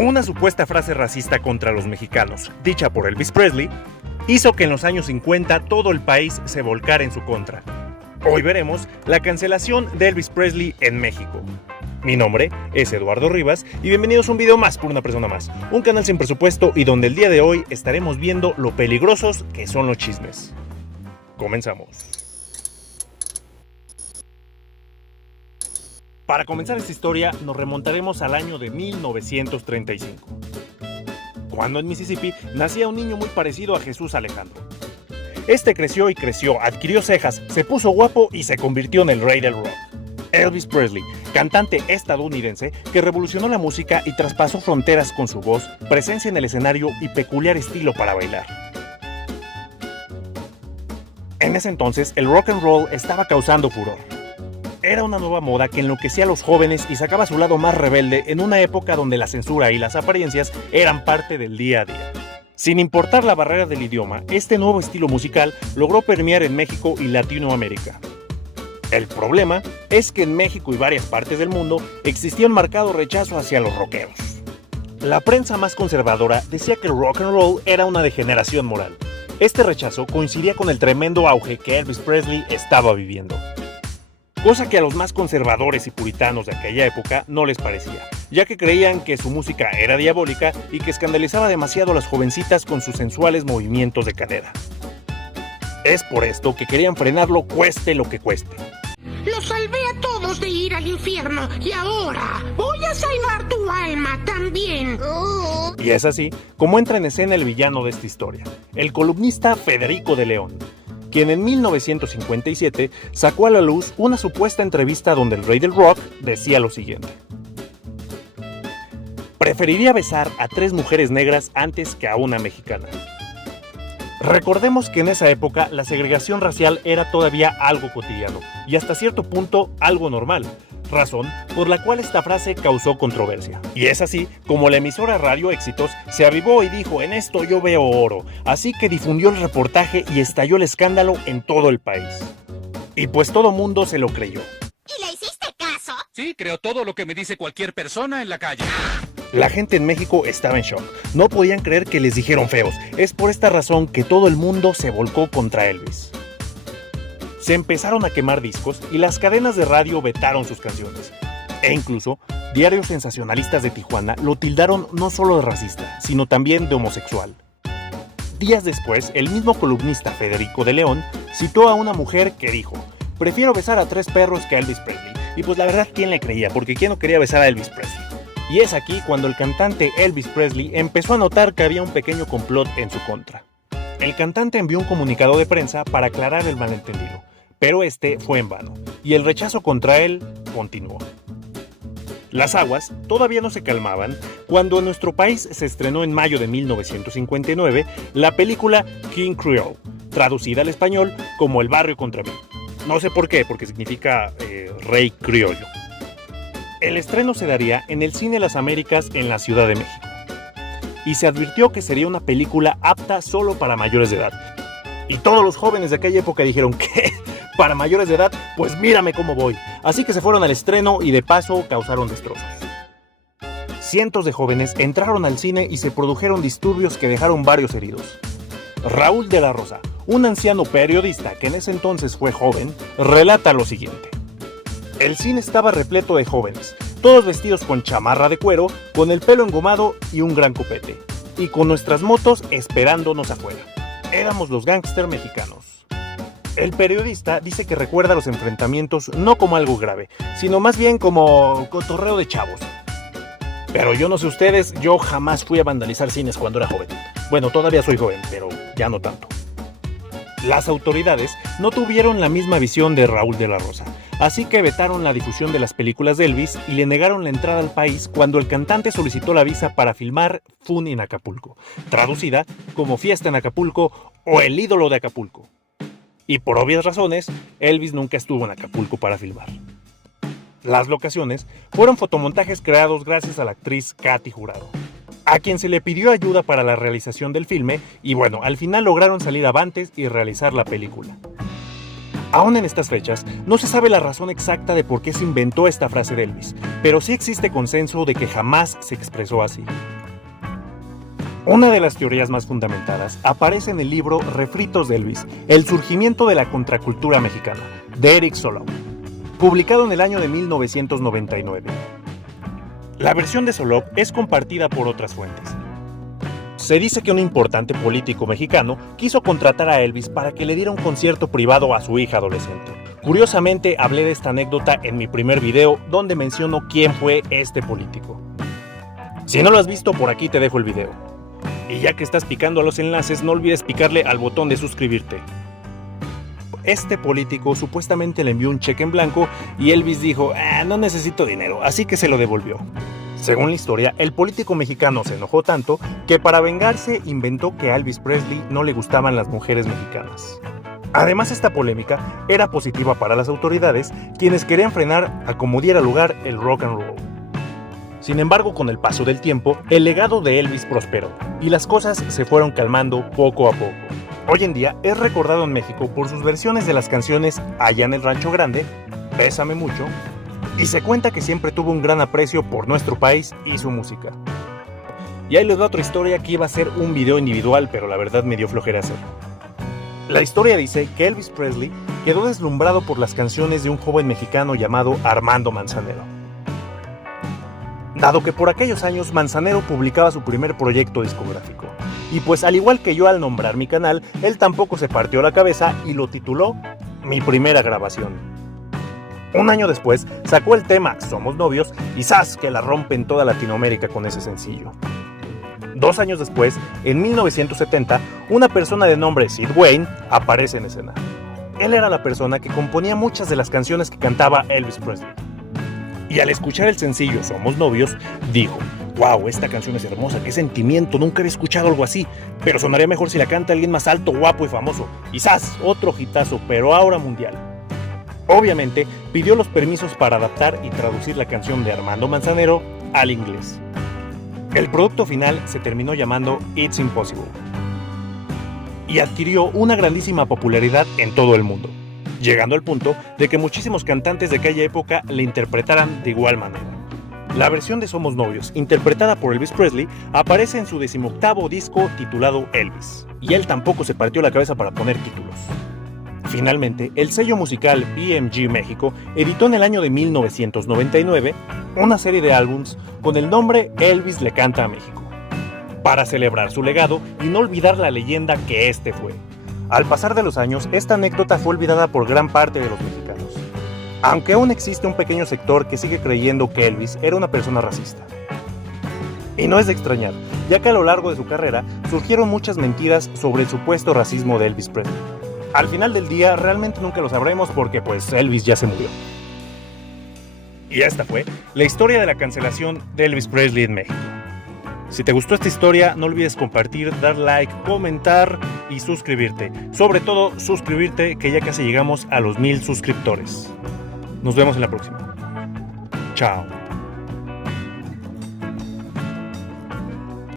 Una supuesta frase racista contra los mexicanos, dicha por Elvis Presley, hizo que en los años 50 todo el país se volcara en su contra. Hoy veremos la cancelación de Elvis Presley en México. Mi nombre es Eduardo Rivas y bienvenidos a un video más por una persona más, un canal sin presupuesto y donde el día de hoy estaremos viendo lo peligrosos que son los chismes. Comenzamos. Para comenzar esta historia nos remontaremos al año de 1935, cuando en Mississippi nacía un niño muy parecido a Jesús Alejandro. Este creció y creció, adquirió cejas, se puso guapo y se convirtió en el rey del rock. Elvis Presley, cantante estadounidense que revolucionó la música y traspasó fronteras con su voz, presencia en el escenario y peculiar estilo para bailar. En ese entonces, el rock and roll estaba causando furor. Era una nueva moda que enloquecía a los jóvenes y sacaba su lado más rebelde en una época donde la censura y las apariencias eran parte del día a día. Sin importar la barrera del idioma, este nuevo estilo musical logró permear en México y Latinoamérica. El problema es que en México y varias partes del mundo existía un marcado rechazo hacia los rockeros. La prensa más conservadora decía que el rock and roll era una degeneración moral. Este rechazo coincidía con el tremendo auge que Elvis Presley estaba viviendo. Cosa que a los más conservadores y puritanos de aquella época no les parecía, ya que creían que su música era diabólica y que escandalizaba demasiado a las jovencitas con sus sensuales movimientos de cadera. Es por esto que querían frenarlo cueste lo que cueste. Los salvé a todos de ir al infierno y ahora voy a salvar tu alma también. Y es así como entra en escena el villano de esta historia, el columnista Federico de León, quien en 1957 sacó a la luz una supuesta entrevista donde el rey del rock decía lo siguiente: preferiría besar a 3 mujeres negras antes que a una mexicana. Recordemos que en esa época la segregación racial era todavía algo cotidiano y hasta cierto punto algo normal, razón por la cual esta frase causó controversia. Y es así como la emisora Radio Éxitos se avivó y dijo: en esto yo veo oro, así que difundió el reportaje y estalló el escándalo en todo el país. Y pues todo mundo se lo creyó. ¿Y le hiciste caso? Sí, creo todo lo que me dice cualquier persona en la calle. La gente en México estaba en shock, no podían creer que les dijeron feos. Es por esta razón que todo el mundo se volcó contra Elvis. Se empezaron a quemar discos y las cadenas de radio vetaron sus canciones. E incluso, diarios sensacionalistas de Tijuana lo tildaron no solo de racista, sino también de homosexual. Días después, el mismo columnista Federico de León citó a una mujer que dijo: prefiero besar a 3 perros que a Elvis Presley. Y pues la verdad, ¿quién le creía? Porque ¿quién no quería besar a Elvis Presley? Y es aquí cuando el cantante Elvis Presley empezó a notar que había un pequeño complot en su contra. El cantante envió un comunicado de prensa para aclarar el malentendido, pero este fue en vano, y el rechazo contra él continuó. Las aguas todavía no se calmaban cuando en nuestro país se estrenó en mayo de 1959 la película King Creole, traducida al español como El barrio contra mí. No sé por qué, porque significa rey criollo. El estreno se daría en el Cine Las Américas en la Ciudad de México. Y se advirtió que sería una película apta solo para mayores de edad. Y todos los jóvenes de aquella época dijeron: ¿qué? ¿Para mayores de edad? Pues mírame cómo voy. Así que se fueron al estreno y de paso causaron destrozos. Cientos de jóvenes entraron al cine y se produjeron disturbios que dejaron varios heridos. Raúl de la Rosa, un anciano periodista que en ese entonces fue joven, relata lo siguiente: el cine estaba repleto de jóvenes, todos vestidos con chamarra de cuero, con el pelo engomado y un gran copete, y con nuestras motos esperándonos afuera. Éramos los gángster mexicanos. El periodista dice que recuerda los enfrentamientos no como algo grave, sino más bien como cotorreo de chavos. Pero yo no sé ustedes, yo jamás fui a vandalizar cines cuando era joven. Bueno, todavía soy joven, pero ya no tanto. Las autoridades no tuvieron la misma visión de Raúl de la Rosa, así que vetaron la difusión de las películas de Elvis y le negaron la entrada al país cuando el cantante solicitó la visa para filmar Fun en Acapulco, traducida como Fiesta en Acapulco o El ídolo de Acapulco. Y por obvias razones, Elvis nunca estuvo en Acapulco para filmar. Las locaciones fueron fotomontajes creados gracias a la actriz Katy Jurado, a quien se le pidió ayuda para la realización del filme y bueno, al final lograron salir avantes y realizar la película. Aún en estas fechas, no se sabe la razón exacta de por qué se inventó esta frase de Elvis, pero sí existe consenso de que jamás se expresó así. Una de las teorías más fundamentadas aparece en el libro Refritos de Elvis, el surgimiento de la contracultura mexicana, de Eric Soloway, publicado en el año de 1999. La versión de Soloway es compartida por otras fuentes. Se dice que un importante político mexicano quiso contratar a Elvis para que le diera un concierto privado a su hija adolescente. Curiosamente, hablé de esta anécdota en mi primer video, donde menciono quién fue este político. Si no lo has visto, por aquí te dejo el video. Y ya que estás picando a los enlaces, no olvides picarle al botón de suscribirte. Este político supuestamente le envió un cheque en blanco y Elvis dijo, no necesito dinero, así que se lo devolvió. Según la historia, el político mexicano se enojó tanto que para vengarse inventó que a Elvis Presley no le gustaban las mujeres mexicanas. Además, esta polémica era positiva para las autoridades, quienes querían frenar a como diera lugar el rock and roll. Sin embargo, con el paso del tiempo, el legado de Elvis prosperó y las cosas se fueron calmando poco a poco. Hoy en día es recordado en México por sus versiones de las canciones Allá en el Rancho Grande, Bésame Mucho, y se cuenta que siempre tuvo un gran aprecio por nuestro país y su música. Y ahí les va otra historia que iba a ser un video individual, pero la verdad me dio flojera hacerlo. La historia dice que Elvis Presley quedó deslumbrado por las canciones de un joven mexicano llamado Armando Manzanero. Dado que por aquellos años Manzanero publicaba su primer proyecto discográfico. Y pues al igual que yo al nombrar mi canal, él tampoco se partió la cabeza y lo tituló Mi Primera Grabación. Un año después sacó el tema Somos Novios y ¡zas! Que la rompe en toda Latinoamérica con ese sencillo. 2 años después, en 1970, una persona de nombre Sid Wayne aparece en escena. Él era la persona que componía muchas de las canciones que cantaba Elvis Presley. Y al escuchar el sencillo Somos Novios, dijo, wow, esta canción es hermosa, qué sentimiento, nunca había escuchado algo así, pero sonaría mejor si la canta alguien más alto, guapo y famoso. Y ¡zas! Otro hitazo, pero ahora mundial. Obviamente, pidió los permisos para adaptar y traducir la canción de Armando Manzanero al inglés. El producto final se terminó llamando It's Impossible y adquirió una grandísima popularidad en todo el mundo, llegando al punto de que muchísimos cantantes de aquella época le interpretaran de igual manera. La versión de Somos Novios, interpretada por Elvis Presley, aparece en su 18º disco titulado Elvis, y él tampoco se partió la cabeza para poner títulos. Finalmente, el sello musical BMG México editó en el año de 1999 una serie de álbums con el nombre Elvis le canta a México, para celebrar su legado y no olvidar la leyenda que este fue. Al pasar de los años, esta anécdota fue olvidada por gran parte de los mexicanos, aunque aún existe un pequeño sector que sigue creyendo que Elvis era una persona racista. Y no es de extrañar, ya que a lo largo de su carrera surgieron muchas mentiras sobre el supuesto racismo de Elvis Presley. Al final del día realmente nunca lo sabremos porque pues Elvis ya se murió. Y esta fue la historia de la cancelación de Elvis Presley en México. Si te gustó esta historia, no olvides compartir, dar like, comentar y suscribirte. Sobre todo, suscribirte, que ya casi llegamos a los 1000 suscriptores. Nos vemos en la próxima. Chao.